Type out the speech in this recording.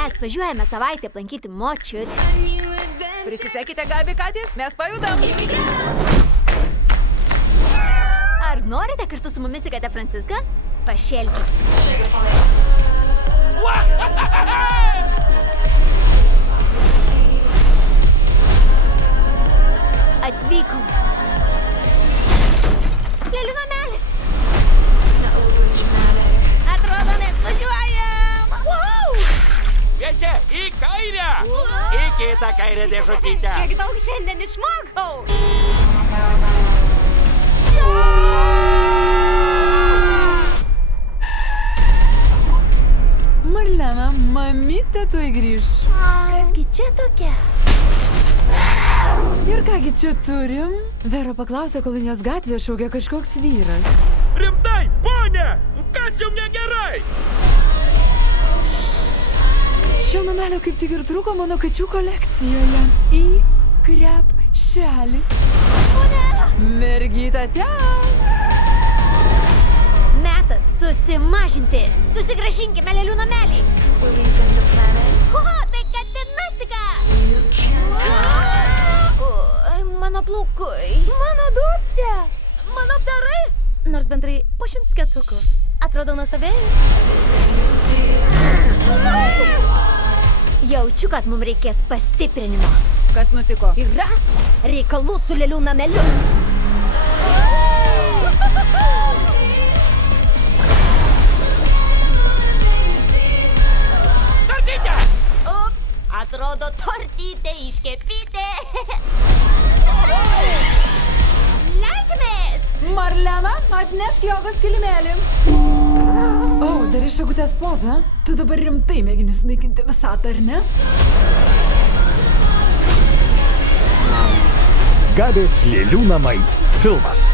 Mes važiuojame savaitę aplankyti močiutę. Prisisekite, Gabi, katės, mes pajudam. Ar norite kartu su mumis į Katę Franciską? Pašėlkite. Atvykome. Lėlių namelis. Atrodo, mes važiuojam. Viesia, į kairę. Į kitą kairę dėžutytę. Kiek daug šiandien išmokau. Marlena, mamytė tuoj grįž. Kasgi čia tokia? Ir kągi čia turim? Vera paklausė, Kolonijos gatvėje šaukia kažkoks vyras. Rimtai, ponė, kas jums negerai? Šio namelio kaip tik ir trūko mano kačių kolekcijoje. Į krepšelį. Mergyta ten. Metas susimažinti. Susigrąžinkime lėlių namelį. O, tai katinastika. Mano plaukai. Mano dupcia. Mano apdarai. Nors bendrai po 100 sketukų. Atrodo nuostabiai. Jaučiu, kad mums reikės pastiprinimo. Kas nutiko? Yra reikalų su lėlių nameliu. Tortytė! Ups, atrodo tortytė iškepytė. Leidžiamės! Marlena, atnešk jogos kilimėlį. O, dar iš šakutės pozą. Tu dabar rimtai mėgini sunaikinti visatą, ar ne? Gabės lėlių namai. Filmas.